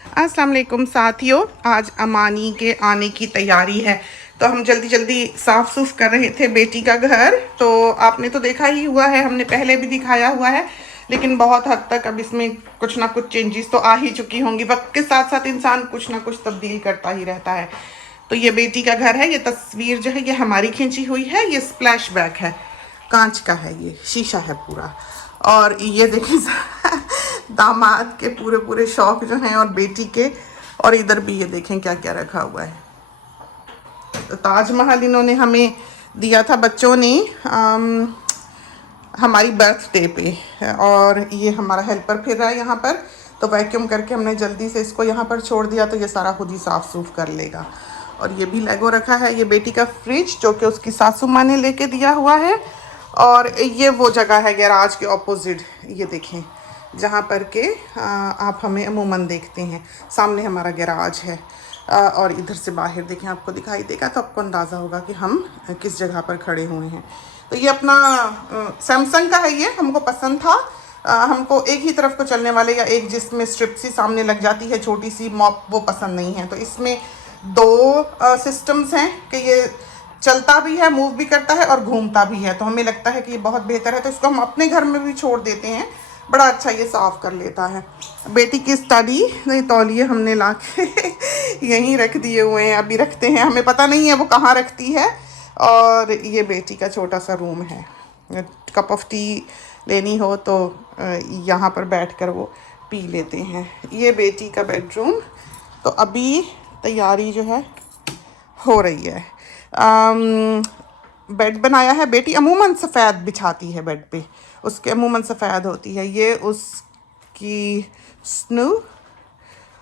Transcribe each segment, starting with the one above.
अस्सलाम वालेकुम साथियों, आज अमानी के आने की तैयारी है तो हम जल्दी जल्दी साफ सुफ कर रहे थे बेटी का घर। तो आपने तो देखा ही हुआ है, हमने पहले भी दिखाया हुआ है, लेकिन बहुत हद तक अब इसमें कुछ ना कुछ चेंजेस तो आ ही चुकी होंगी। वक्त के साथ साथ इंसान कुछ ना कुछ तब्दील करता ही रहता है। तो ये बेटी का घर है। ये तस्वीर जो है ये हमारी खींची हुई है। ये स्प्लैश बैक है, कांच का है, ये शीशा है पूरा। और ये देखिए दामाद के पूरे पूरे शौक जो हैं और बेटी के। और इधर भी ये देखें क्या क्या रखा हुआ है। तो ताजमहल इन्होंने हमें दिया था बच्चों ने हमारी बर्थडे पे। और ये हमारा हेल्पर फिर रहा है यहाँ पर, तो वैक्यूम करके हमने जल्दी से इसको यहाँ पर छोड़ दिया, तो ये सारा खुद ही साफ़ सूफ कर लेगा। और ये भी लेगो रखा है। ये बेटी का फ्रिज जो कि उसकी सासू माँ ने लेके दिया हुआ है। और ये वो जगह है गैराज के ऑपोजिट, ये देखें, जहाँ पर के आप हमें अमूमन देखते हैं। सामने हमारा गैराज है। और इधर से बाहर देखें, आपको दिखाई देगा तो आपको अंदाज़ा होगा कि हम किस जगह पर खड़े हुए हैं। तो ये अपना सैमसंग का है, ये हमको पसंद था। हमको एक ही तरफ को चलने वाले या एक जिसमें स्ट्रिप सी सामने लग जाती है छोटी सी मॉप, वो पसंद नहीं है। तो इसमें दो सिस्टम्स हैं कि ये चलता भी है, मूव भी करता है और घूमता भी है। तो हमें लगता है कि ये बहुत बेहतर है, तो इसको हम अपने घर में भी छोड़ देते हैं। बड़ा अच्छा ये साफ़ कर लेता है। बेटी की स्टडी नहीं, तौलिए हमने ला के यहीं रख दिए हुए हैं, अभी रखते हैं, हमें पता नहीं है वो कहाँ रखती है। और ये बेटी का छोटा सा रूम है। कप ऑफ टी लेनी हो तो यहाँ पर बैठकर वो पी लेते हैं। ये बेटी का बेडरूम। तो अभी तैयारी जो है हो रही है। बेड बनाया है। बेटी अमूमन सफ़ेद बिछाती है बेड पे, उसके अमूमन सफ़ेद होती है। ये उसकी स्नू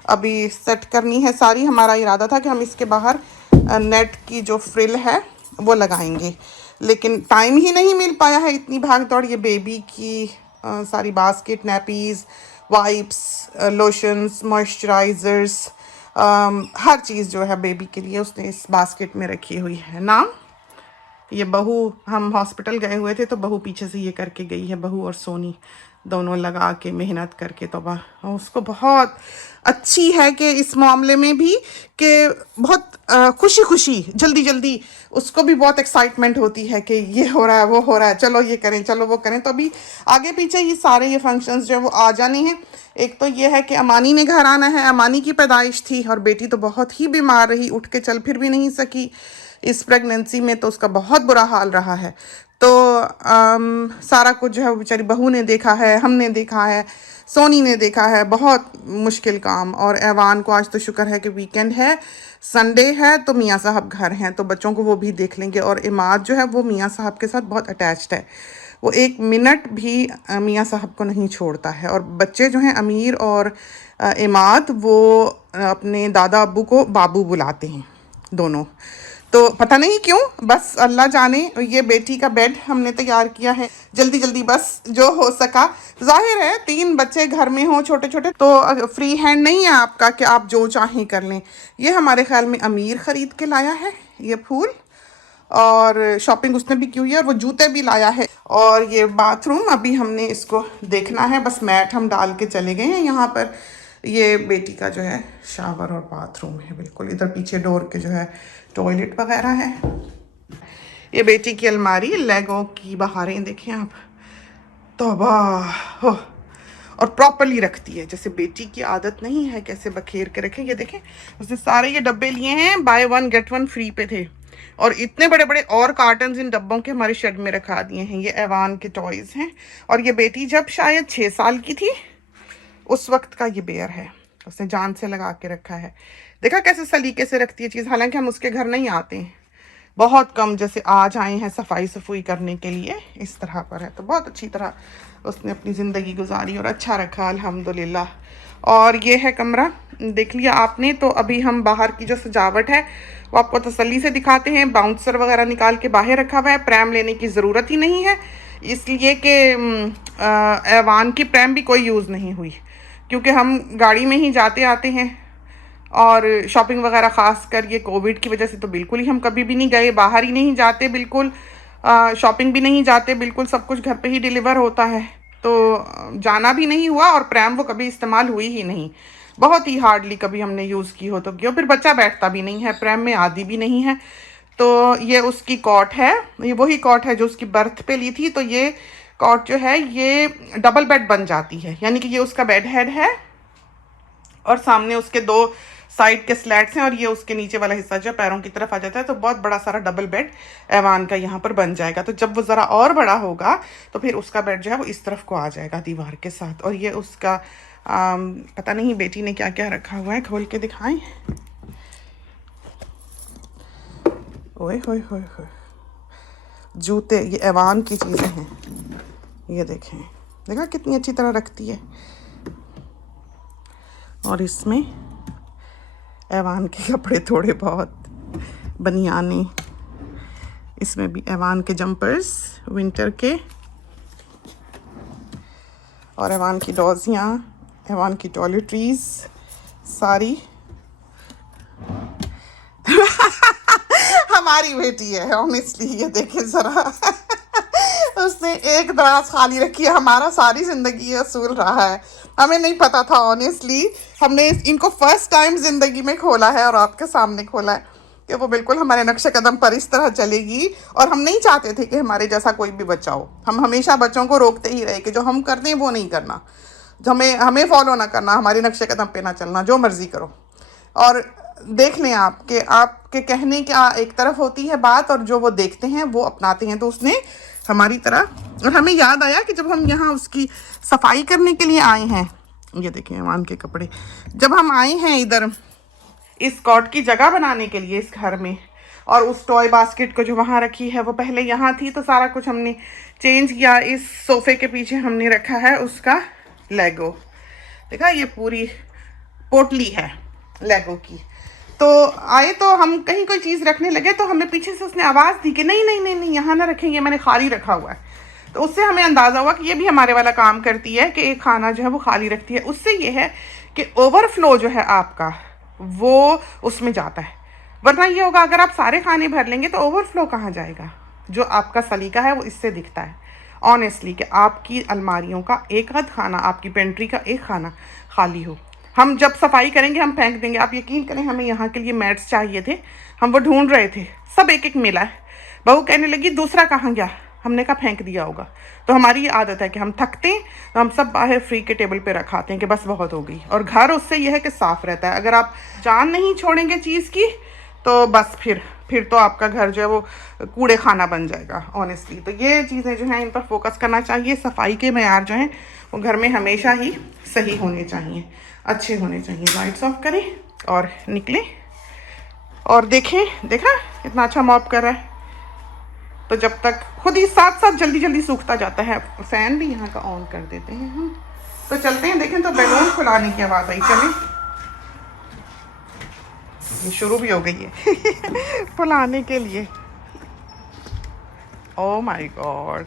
अभी सेट करनी है सारी। हमारा इरादा था कि हम इसके बाहर नेट की जो फ्रिल है वो लगाएंगे, लेकिन टाइम ही नहीं मिल पाया है, इतनी भाग दौड़। ये बेबी की सारी बास्केट, नैपीज़, वाइप्स, लोशंस, मॉइस्चराइज़र्स, हर चीज़ जो है बेबी के लिए उसने इस बास्केट में रखी हुई है ना। ये बहू, हम हॉस्पिटल गए हुए थे तो बहू पीछे से ये करके गई है, बहू और सोनी दोनों लगा के मेहनत करके। तो उसको बहुत अच्छी है कि इस मामले में भी कि बहुत खुशी खुशी जल्दी जल्दी उसको भी बहुत एक्साइटमेंट होती है कि ये हो रहा है, वो हो रहा है, चलो ये करें, चलो वो करें। तो अभी आगे पीछे ये सारे ये फंक्शंस जो है वो आ जाने हैं। एक तो ये है कि अमानी ने घर आना है, अमानी की पैदाइश थी और बेटी तो बहुत ही बीमार रही, उठ के चल फिर भी नहीं सकी इस प्रेगनेंसी में, तो उसका बहुत बुरा हाल रहा है। तो सारा कुछ जो है वो बेचारी बहू ने देखा है, हमने देखा है, सोनी ने देखा है, बहुत मुश्किल काम। और ऐवान को आज तो शुक्र है कि वीकेंड है, संडे है, तो मियाँ साहब घर हैं, तो बच्चों को वो भी देख लेंगे। और इमाद जो है वो मियाँ साहब के साथ बहुत अटैच्ड है, वो एक मिनट भी मियाँ साहब को नहीं छोड़ता है। और बच्चे जो हैं अमीर और इमाद, वो अपने दादा अब्बू को बाबू बुलाते हैं दोनों। तो पता नहीं क्यों, बस अल्लाह जाने। ये बेटी का बेड हमने तैयार किया है जल्दी जल्दी, बस जो हो सका। जाहिर है 3 बच्चे घर में हों छोटे छोटे, तो फ्री हैंड नहीं है आपका कि आप जो चाहें कर लें। ये हमारे ख्याल में अमीर ख़रीद के लाया है ये फूल, और शॉपिंग उसने भी की हुई है, और वो जूते भी लाया है। और ये बाथरूम अभी हमने इसको देखना है, बस मैट हम डाल के चले गए हैं यहाँ पर। ये बेटी का जो है शावर और बाथरूम है बिल्कुल। इधर पीछे डोर के जो है टॉयलेट वगैरह है। ये बेटी की अलमारी, लेगो की बहारें देखें आप, तौबा हो। और प्रॉपरली रखती है, जैसे बेटी की आदत नहीं है कैसे बखेर के रखें। ये देखें, उसने सारे ये डब्बे लिए हैं, बाय 1 गेट 1 फ्री पे थे, और इतने बड़े बड़े और कार्टन्स इन डब्बों के हमारे शेड में रखा दिए हैं। ये ऐवान के टॉयज़ हैं। और ये बेटी जब शायद 6 साल की थी उस वक्त का ये बेयर है, उसने जान से लगा के रखा है। देखा कैसे सलीके से रखती है चीज़। हालांकि हम उसके घर नहीं आते हैं, बहुत कम, जैसे आज आए हैं सफाई सफाई करने के लिए, इस तरह पर है। तो बहुत अच्छी तरह उसने अपनी ज़िंदगी गुजारी और अच्छा रखा अल्हम्दुलिल्लाह। और ये है कमरा, देख लिया आपने। तो अभी हम बाहर की जो सजावट है वो आपको तसल्ली से दिखाते हैं। बाउंसर वगैरह निकाल के बाहर रखा हुआ है, प्रैम लेने की ज़रूरत ही नहीं है, इसलिए कि ऐवान की प्रैम भी कोई यूज़ नहीं हुई, क्योंकि हम गाड़ी में ही जाते आते हैं। और शॉपिंग वगैरह ख़ास कर ये कोविड की वजह से तो बिल्कुल ही हम कभी भी नहीं गए, बाहर ही नहीं जाते बिल्कुल, शॉपिंग भी नहीं जाते बिल्कुल, सब कुछ घर पे ही डिलीवर होता है। तो जाना भी नहीं हुआ और प्रैम वो कभी इस्तेमाल हुई ही नहीं। बहुत ही हार्डली कभी हमने यूज़ की हो तो की हो। फिर बच्चा बैठता भी नहीं है, प्रैम में आदि भी नहीं है। तो ये उसकी कॉट है, ये वही कॉट है जो उसकी बर्थ पे ली थी। तो ये कॉट जो है ये डबल बेड बन जाती है, यानी कि ये उसका बेड हेड है और सामने उसके दो साइड के स्लैट्स हैं और ये उसके नीचे वाला हिस्सा जो पैरों की तरफ आ जाता है। तो बहुत बड़ा सारा डबल बेड ऐवान का यहाँ पर बन जाएगा। तो जब वो ज़रा और बड़ा होगा तो फिर उसका बेड जो है वो इस तरफ को आ जाएगा दीवार के साथ। और ये उसका पता नहीं बेटी ने क्या क्या रखा हुआ है, खोल के दिखाएं। ओए होए होए होए, जूते, ये ऐवान की चीज़ें हैं। ये देखें, देखा कितनी अच्छी तरह रखती है। और इसमें ऐवान के कपड़े थोड़े बहुत, बनियाने, इसमें भी ऐवान के जंपर्स विंटर के, और ऐवान की डॉजियाँ, ऐवान की टॉयलेटरीज सारी। हमारी बेटी है ऑनेस्टली, ये देखे ज़रा। उसने एक दराज खाली रखी है, हमारा सारी ज़िंदगी ये असूल रहा है। हमें नहीं पता था ऑनेस्टली, हमने इनको फर्स्ट टाइम ज़िंदगी में खोला है और आपके सामने खोला है कि वो बिल्कुल हमारे नक्शे कदम पर इस तरह चलेगी। और हम नहीं चाहते थे कि हमारे जैसा कोई भी बच्चा हो। हम हमेशा बच्चों को रोकते ही रहे कि जो हम करते हैं वो नहीं करना, जो हमें फॉलो ना करना, हमारे नक्शे कदम पे ना चलना, जो मर्ज़ी करो। और देख लें आपके कहने क्या एक तरफ होती है बात और जो वो देखते हैं वो अपनाते हैं। तो उसने हमारी तरह, और हमें याद आया कि जब हम यहाँ उसकी सफाई करने के लिए आए हैं, ये देखें ऐवान के कपड़े, जब हम आए हैं इधर इस कॉट की जगह बनाने के लिए इस घर में, और उस टॉय बास्केट को जो वहाँ रखी है वो पहले यहाँ थी, तो सारा कुछ हमने चेंज किया। इस सोफ़े के पीछे हमने रखा है उसका लेगो, देखा ये पूरी पोटली है लेगो की। तो आए तो हम कहीं कोई चीज़ रखने लगे तो हमें पीछे से उसने आवाज़ दी कि नहीं नहीं नहीं नहीं, यहाँ ना रखें, ये मैंने खाली रखा हुआ है। तो उससे हमें अंदाज़ा हुआ कि ये भी हमारे वाला काम करती है कि एक खाना जो है वो खाली रखती है। उससे ये है कि ओवरफ्लो जो है आपका वो उसमें जाता है। वरना ये होगा अगर आप सारे खाने भर लेंगे तो ओवरफ्लो कहाँ जाएगा। जो आपका सलीका है वो इससे दिखता है ऑनेस्टली, कि आपकी अलमारियों का एक आध खाना, आपकी पेंट्री का एक खाना खाली हो। हम जब सफाई करेंगे हम फेंक देंगे। आप यकीन करें, हमें यहाँ के लिए मैट्स चाहिए थे, हम वो ढूंढ रहे थे, सब एक एक मिला है। बहू कहने लगी दूसरा कहाँ गया, हमने कहा फेंक दिया होगा। तो हमारी ये आदत है कि हम थकते हैं तो हम सब बाहर फ्री के टेबल पे रखाते हैं कि बस बहुत हो गई। और घर उससे यह है कि साफ़ रहता है। अगर आप जान नहीं छोड़ेंगे चीज़ की तो बस फिर तो आपका घर जो है वो कूड़े खाना बन जाएगा ऑनेस्टली। तो ये चीज़ें जो हैं इन पर फोकस करना चाहिए। सफाई के मेयार जो हैं वो घर में हमेशा ही सही होने चाहिए, अच्छे होने चाहिए। लाइट्स ऑफ करें और निकलें और देखें, देखा कितना अच्छा मॉप कर रहा है। तो जब तक खुद ही साथ साथ जल्दी जल्दी सूखता जाता है। फ़ैन भी यहाँ का ऑन कर देते हैं हम। तो चलते हैं, देखें तो बैलून फुलाने की आवाज़ आई। चलें, ये शुरू भी हो गई है फुलाने के लिए। ओह माय गॉड,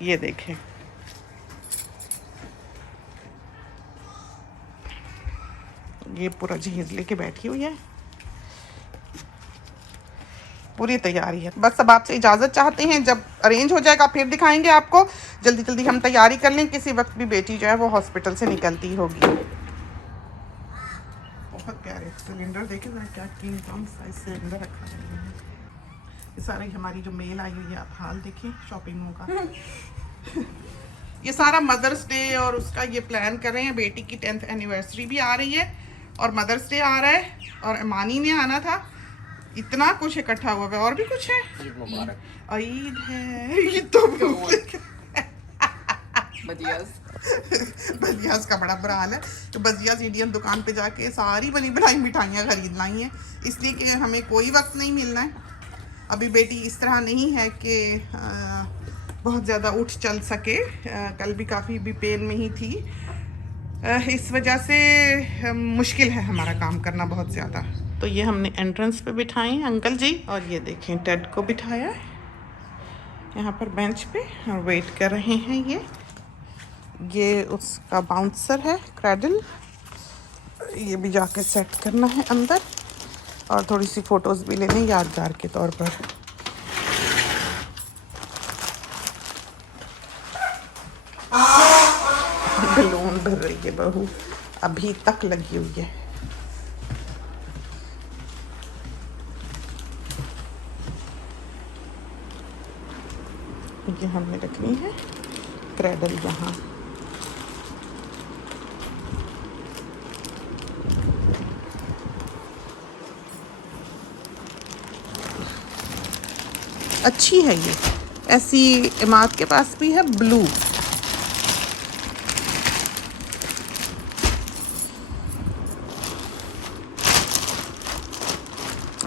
ये देखें, ये पूरा जहेज लेके बैठी हुई है। पूरी तैयारी है, बस अब आपसे इजाज़त चाहते हैं। जब अरेंज हो जाएगा फिर दिखाएंगे आपको। जल्दी जल्दी हम तैयारी कर लें, किसी वक्त भी बेटी जो है वो हॉस्पिटल से निकलती होगी। बहुत प्यारे सिलेंडर देखें जरा, क्या कीमती साइज सिलेंडर रखा है। ये सारी हमारी जो मेल आई हुई है, आप हाल देखें शॉपिंगों का। ये सारा मदर्स डे और उसका ये प्लान कर रहे हैं। बेटी की 10th एनिवर्सरी भी आ रही है और मदर्स डे आ रहा है और अमानी ने आना था। इतना कुछ इकट्ठा हुआ है। और भी कुछ है, ईद है, ईद तो बजियाज का बड़ा बुरा हाल है। तो बजियाज इंडियन दुकान पे जाके सारी बनी बनाई मिठाइयाँ खरीद लाई हैं, इसलिए कि हमें कोई वक्त नहीं मिलना है। अभी बेटी इस तरह नहीं है कि बहुत ज़्यादा उठ चल सके। कल भी काफ़ी भी पेन में ही थी। इस वजह से मुश्किल है हमारा काम करना बहुत ज़्यादा। तो ये हमने एंट्रेंस पे बिठाए हैं अंकल जी, और ये देखें टेड को बिठाया है यहाँ पर बेंच पे और वेट कर रहे हैं। ये उसका बाउंसर है क्रैडल, ये भी जाके सेट करना है अंदर और थोड़ी सी फ़ोटोज़ भी लेने यादगार के तौर पर। बलून भर रही है बहू। अभी तक लगी हुई है। ये हमने रखनी है क्रैडल यहाँ। अच्छी है ये, ऐसी इमाद के पास भी है ब्लू।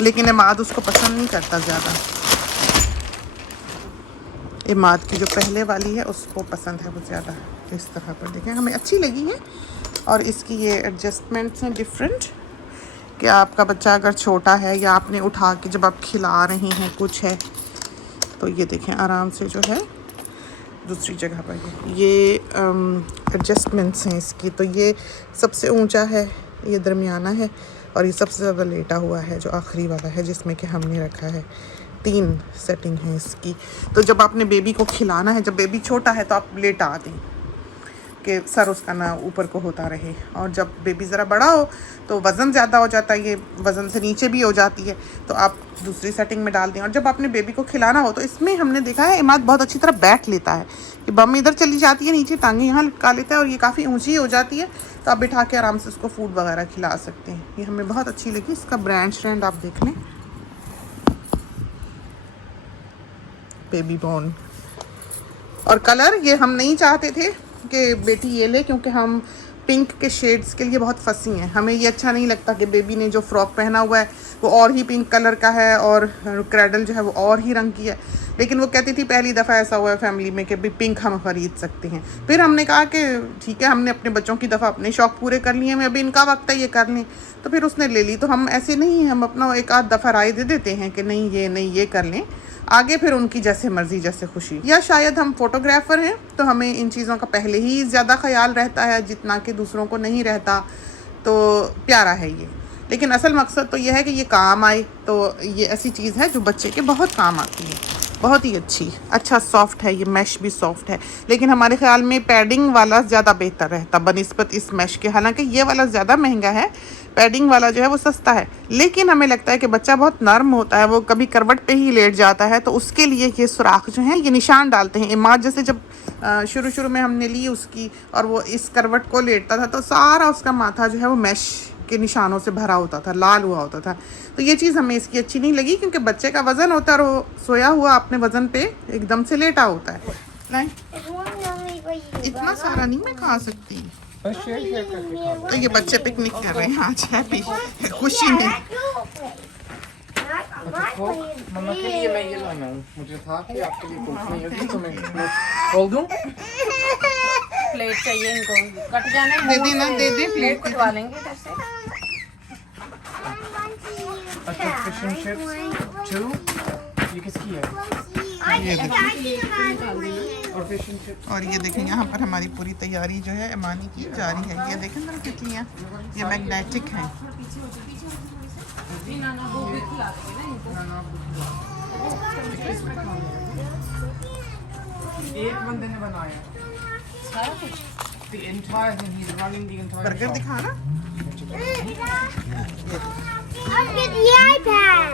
लेकिन इमाद उसको पसंद नहीं करता ज़्यादा। इमाद की जो पहले वाली है उसको पसंद है वो ज़्यादा। इस तरह पर देखें, हमें अच्छी लगी है। और इसकी ये एडजस्टमेंट्स हैं डिफरेंट, कि आपका बच्चा अगर छोटा है या आपने उठा के जब आप खिला रही हैं कुछ है तो ये देखें आराम से जो है दूसरी जगह पर ये एडजस्टमेंट्स हैं इसकी। तो ये सबसे ऊंचा है, ये दरमियाना है और ये सबसे ज़्यादा लेटा हुआ है जो आखिरी वाला है जिसमें कि हमने रखा है। 3 सेटिंग है इसकी। तो जब आपने बेबी को खिलाना है, जब बेबी छोटा है तो आप लेटा दें कि सर उसका ना ऊपर को होता रहे। और जब बेबी ज़रा बड़ा हो तो वज़न ज़्यादा हो जाता है, ये वज़न से नीचे भी हो जाती है, तो आप दूसरी सेटिंग में डाल दें। और जब आपने बेबी को खिलाना हो तो इसमें हमने देखा है इमाद बहुत अच्छी तरह बैठ लेता है कि बम इधर चली जाती है, नीचे टांगे यहाँ लटका लेता है और ये काफ़ी ऊँची हो जाती है, तो आप बिठा के आराम से उसको फूड वगैरह खिला सकते हैं। ये हमें बहुत अच्छी लगी। इसका ब्रांड आप देख लें, बेबी बॉर्न। और कलर ये हम नहीं चाहते थे कि बेटी ये ले, क्योंकि हम पिंक के शेड्स के लिए बहुत फंसी हैं। हमें ये अच्छा नहीं लगता कि बेबी ने जो फ्रॉक पहना हुआ है वो और ही पिंक कलर का है और क्रैडल जो है वो और ही रंग की है। लेकिन वो कहती थी पहली दफ़ा ऐसा हुआ है फैमिली में कि भी पिंक हम ख़रीद सकते हैं। फिर हमने कहा कि ठीक है, हमने अपने बच्चों की दफ़ा अपने शौक़ पूरे कर लिए हैं, अभी इनका वक्त है ये कर लें, तो फिर उसने ले ली। तो हम ऐसे नहीं, हम अपना एक आध दफ़ा राय दे देते हैं कि नहीं ये कर लें, आगे फिर उनकी जैसे मर्ज़ी जैसे खुशी। या शायद हम फ़ोटोग्राफ़र हैं तो हमें इन चीज़ों का पहले ही ज़्यादा ख्याल रहता है जितना कि दूसरों को नहीं रहता। तो प्यारा है ये, लेकिन असल मकसद तो यह है कि ये काम आए। तो ये ऐसी चीज़ है जो बच्चे के बहुत काम आती है, बहुत ही अच्छी। अच्छा सॉफ्ट है, ये मैश भी सॉफ्ट है, लेकिन हमारे ख्याल में पैडिंग वाला ज़्यादा बेहतर रहता बनिस्बत इस मैश के। हालांकि ये वाला ज़्यादा महंगा है, पैडिंग वाला जो है वो सस्ता है, लेकिन हमें लगता है कि बच्चा बहुत नर्म होता है, वो कभी करवट पे ही लेट जाता है, तो उसके लिए ये सुराख जो है ये निशान डालते हैं। इमाद जैसे जब शुरू में हमने ली उसकी और वो इस करवट को लेटता था तो सारा उसका माथा जो है वो मैश के निशानों से भरा होता था, लाल हुआ होता था। तो ये चीज़ हमें इसकी अच्छी नहीं लगी, क्योंकि बच्चे का वज़न होता है और वो सोया हुआ अपने वज़न पे एकदम से लेटा होता है। इतना सारा नहीं मैं खा सकती। तो ये बच्चे पिकनिक कर रहे हैं आज, हैप्पी खुशी में। मम्मा के लिए मैं ये लाना हूँ, मुझे था कि आपके लिए कोक नहीं होगी तो मैं खोल दूँ। प्लेट चाहिए इनको, कट जाने दे दे प्लेट कटवा लेंगे इधर से। अच्छा फिश एंड चिप्स 2, ये किसकी है? ये और फिश एंड चिप्स। और ये देखें यहाँ पर हमारी पूरी तैयारी जो है इमानी की जारी है। ये देखें जरा तितलियाँ, ये मैग्नेटिक हैं। एक बंदे ने बनाया सारा कुछ। the entire thing, he's running the entire burger shop. दिखाना। I'll get the iPad.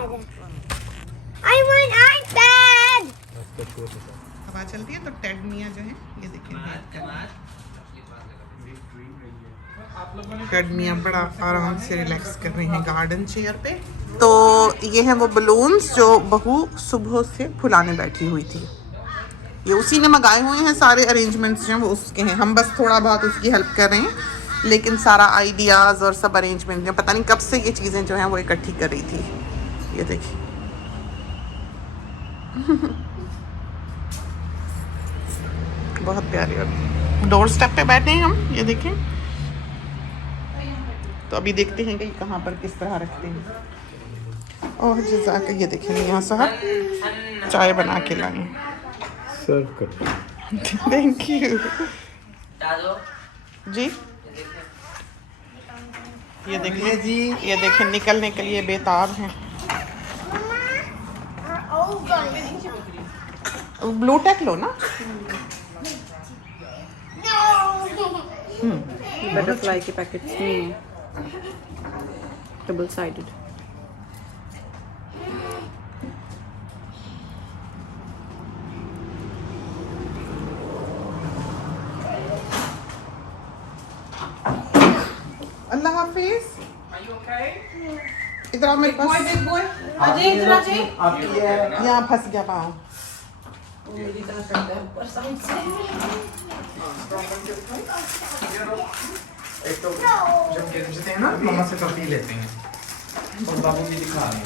I want iPad. हवा चलती है तो टेड मिया जो है ये देखें टेड मिया बड़ा आराम से रिलैक्स कर रहे हैं गार्डन चेयर पे। तो ये हैं वो बलून्स जो बहू सुबह से फुलाने बैठी हुई थी। ये उसी ने मंगाए हुए हैं, सारे अरेंजमेंट्स जो हैं वो उसके हैं, हम बस थोड़ा बहुत उसकी हेल्प कर रहे हैं, लेकिन सारा आइडियाज़ और सब अरेंजमेंट पता नहीं कब से ये चीज़ें जो हैं वो इकट्ठी कर रही थी। ये देखिए बहुत प्यारे। और डोर स्टेप पे बैठे हैं हम, ये देखें। तो अभी देखते हैं कि कहाँ पर किस तरह रखते हैं। और जज़ाक, ये देखें यहाँ साहब चाय बना के लाए, सर्व कर। थैंक यू जी। ये देखिए जी, ये देखें निकलने के लिए बेताब हैं। ब्लू टेक लो ना। बटरफ्लाई के पैकेट्स नहीं है, डबल साइडेड। अल्लाह हाफिज। इधर आओ मेरे पास। अजय इधर अजय। यहाँ फंस गया पाँव। एक तो जब गिरते हैं ना मम्मा से तो पी लेते हैं और बाबू भी दिखा रहे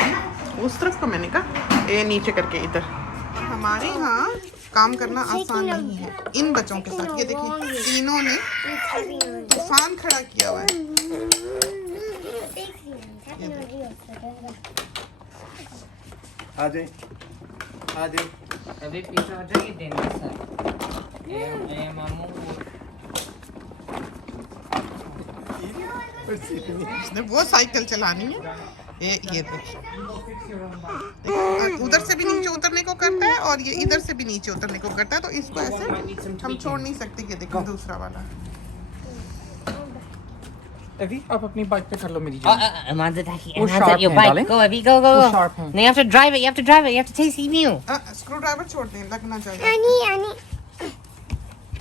हैं। उस तरफ को मैंने कहा ये नीचे करके इधर। हमारे यहाँ काम करना आसान नहीं है इन बच्चों के साथ। ये देखिए तीनों ने तूफान खड़ा किया हुआ है। आ जाए अभी पीछे हो जाएगी देने सर ये मामू इसने वो साइकिल चलानी है। ये देखिए उधर से भी नीचे उतरने को करता है और ये इधर से भी नीचे उतरने को करता है, तो इसको ऐसे हम छोड़ नहीं सकते। ये देखो दूसरा वाला। अभी आप अपनी बाइक पे कर लो मेरी Oh, जान। Amanda, वो Amanda, sharp your है, bike. darling. Go, Abby, go, go, वो go. sharp है। No, you have to drive it. You have to drive it. You have to taste EMU. Screw driver छोड़ दें, लगना चाहिए। Annie.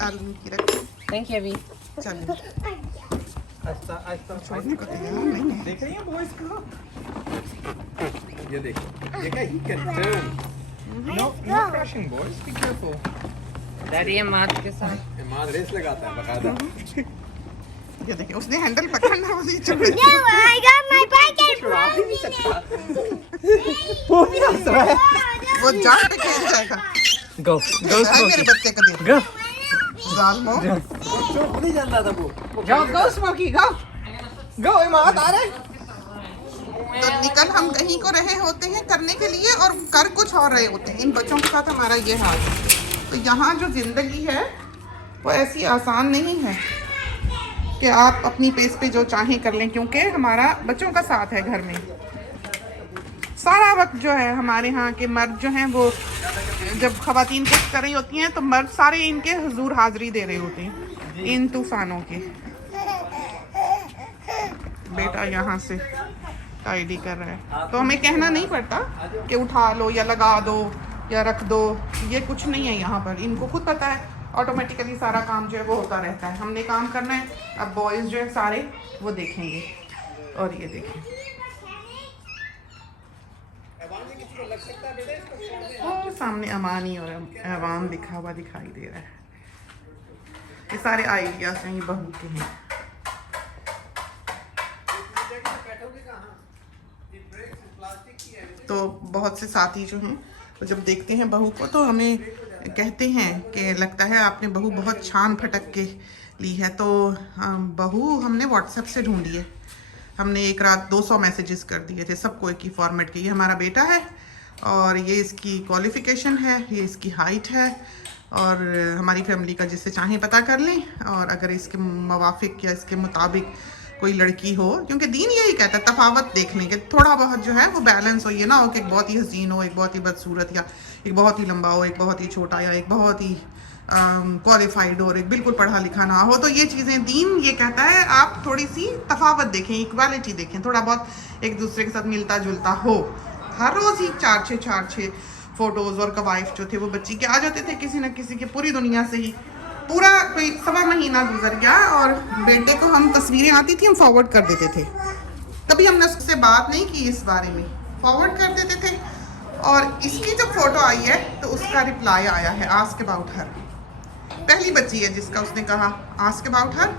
आलू की रख Thank you, Abby. चलिए आहिस्ता छोड़ने को तैयार नहीं है। देख रही हैं बॉयज को? ये देखो देखा ही can turn. No crushing boys, be careful. Daddy Amanda के साथ. इमाद रेस लगाता है बकायदा। ये देखिए उसने हैंडल पकड़ना वो नहीं छोड़ No, I got my bike and छुड़ा ही नहीं सकता। वो भी हंस रहा है। वो जान पे खेल जाएगा। Go, go, है मेरे बच्चे का दिल। go. जालमो। चुप नहीं चल रहा था वो। go Smokey go इमाद आ रहे। तो निकल हम कहीं को रहे होते हैं करने के लिए और कर कुछ और रहे होते हैं। इन बच्चों के साथ हमारा ये हाल है। तो यहाँ जो जिंदगी है वो ऐसी आसान नहीं है कि आप अपनी पेस पे जो चाहें कर लें, क्योंकि हमारा बच्चों का साथ है घर में। सारा वक्त जो है हमारे यहाँ के मर्द जो हैं वो जब खवातीन कुछ कर रही होती हैं तो मर्द सारे इनके हुजूर हाजिरी दे रहे होते हैं इन तूफानों के। बेटा यहाँ से टाइडी कर रहा है तो हमें कहना नहीं पड़ता कि उठा लो या लगा दो या रख दो, ये कुछ नहीं है यहाँ पर। इनको खुद पता है, ऑटोमेटिकली सारा काम जो है वो होता रहता है। हमने काम करना है, अब बॉयज़ जो है सारे वो देखेंगे। और ये देखें और सामने अमानी और ऐवान लिखा हुआ दिखाई दे रहा है। ये सारे आइडियाज हैं, ये बहू के हैं। तो बहुत से साथी जो हैं तो जब देखते हैं बहू को तो हमें कहते हैं कि लगता है आपने बहू बहुत छान फटक के ली है। तो बहू हमने व्हाट्सएप से ढूंढी है। हमने एक रात 200 मैसेजेस कर दिए थे सबको एक ही फॉर्मेट के। ये हमारा बेटा है और ये इसकी क्वालिफ़िकेशन है, ये इसकी हाइट है और हमारी फैमिली का जिससे चाहें पता कर लें। और अगर इसके मुवाफिक या इसके मुताबिक कोई लड़की हो, क्योंकि दीन यही कहता है तफावत देख लें कि थोड़ा बहुत जो है वो बैलेंस हो। ये ना हो कि एक बहुत ही हसीन हो, एक बहुत ही बदसूरत, या एक बहुत ही लंबा हो, एक बहुत ही छोटा, या एक बहुत ही क्वालिफाइड हो और एक बिल्कुल पढ़ा लिखा ना हो। तो ये चीज़ें दीन ये कहता है आप थोड़ी सी तफावत देखें, इक्वालिटी देखें, थोड़ा बहुत एक दूसरे के साथ मिलता जुलता हो। हर रोज़ ही 4-6 फ़ोटोज़ और कवाइफ जो थे वो बच्ची के आ जाते थे किसी न किसी के। पूरी दुनिया से ही पूरा कोई 1.25 महीना गुजर गया और बेटे को हम तस्वीरें आती थी हम फॉरवर्ड कर देते थे। कभी हमने उससे बात नहीं की इस बारे में, फॉरवर्ड कर देते थे। और इसकी जो फ़ोटो आई है तो उसका रिप्लाई आया है आस्क अबाउट हर। पहली बच्ची है जिसका उसने कहा आस्क अबाउट हर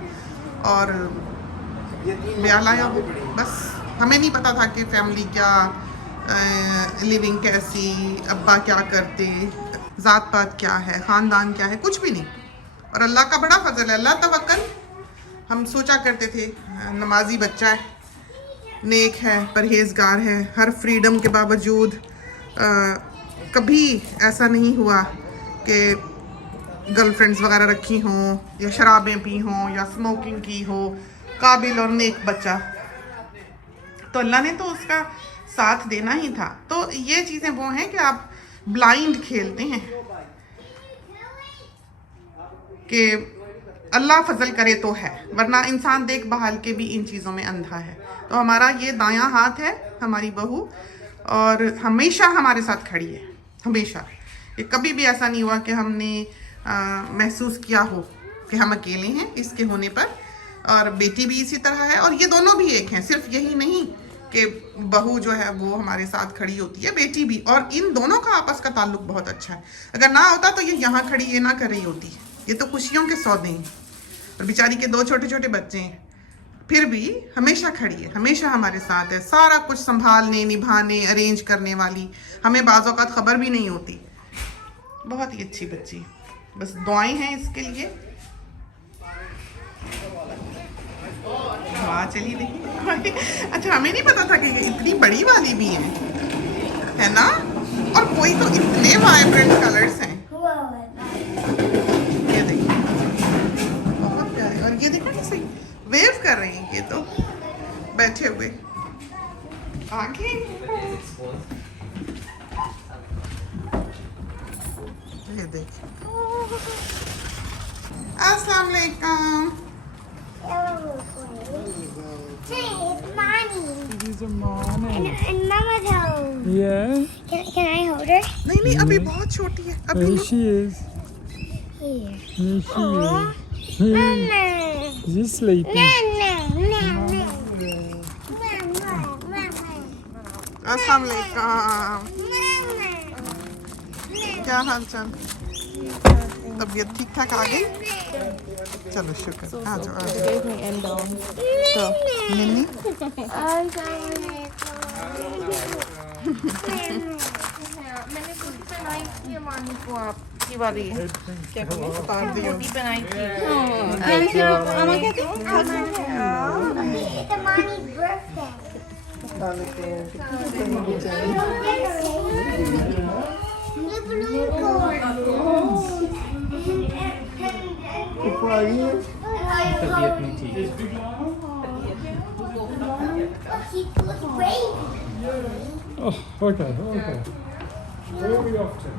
और ब्याह आया वो। बस हमें नहीं पता था कि फैमिली क्या, लिविंग कैसी, अब्बा क्या करते, ज़ात पात क्या है, ख़ानदान क्या है, कुछ भी नहीं। और अल्लाह का बड़ा फजल है, अल्लाह तवक्कल। हम सोचा करते थे नमाजी बच्चा है, नेक है, परहेजगार है, हर फ्रीडम के बावजूद कभी ऐसा नहीं हुआ कि गर्लफ्रेंड्स वगैरह रखी हों या शराबें पी हों या स्मोकिंग की हो। काबिल और नेक बच्चा, तो अल्लाह ने तो उसका साथ देना ही था। तो ये चीज़ें वो हैं कि आप ब्लाइंड खेलते हैं कि अल्लाह फजल करे तो है, वरना इंसान देख बहाल के भी इन चीज़ों में अंधा है। तो हमारा ये दायां हाथ है हमारी बहू, और हमेशा हमारे साथ खड़ी है, हमेशा। ये कभी भी ऐसा नहीं हुआ कि हमने महसूस किया हो कि हम अकेले हैं इसके होने पर। और बेटी भी इसी तरह है, और ये दोनों भी एक हैं। सिर्फ यही नहीं कि बहू जो है वो हमारे साथ खड़ी होती है, बेटी भी। और इन दोनों का आपस का ताल्लुक बहुत अच्छा है। अगर ना होता तो ये यहाँ खड़ी ये ना कर रही होती। ये तो खुशियों के सौदे हैं, और बेचारी के 2 छोटे छोटे बच्चे हैं, फिर भी हमेशा खड़ी है, हमेशा हमारे साथ है। सारा कुछ संभालने, निभाने, अरेंज करने वाली। हमें बाज़ औक़ात ख़बर भी नहीं होती। बहुत ही अच्छी बच्ची, बस दुआएं हैं इसके लिए। वाह, चलिए देखिए। अच्छा, हमें नहीं पता था कि ये इतनी बड़ी वाली भी है ना? और कोई तो इतने वाइब्रेंट कलर्स हैं। ये देखिए, बहुत प्यारे। और ये देखो कैसे वेव कर रहे हैं ये तो बैठे हुए। आगे ये देखिए। अस्सलाम वालेकुम। Hey, it's Mommy. These are mommy. And Mama's home. Yeah, Can I hold her? नहीं, अभी बहुत छोटी है अभी। there she is. Here. There she Aw. is. Hey, Mama. is he sleeping? Mama. अस्सलाम वालेकुम। क्या हाल चाल? तबीयत ठीक ठाक आ गई? चलो शुक्र। आ जाओ, आ जाओ। निन्नी मैंने कुर्ती पहनाई थी मानी को, आपकी वाली है क्या उतार दियो। कुर्ती पहनाई थी। It's Mommy's birthday. The blue cord. तबीयत नहीं ठीक। He's waving. Oh, okay, okay. Where are we off to?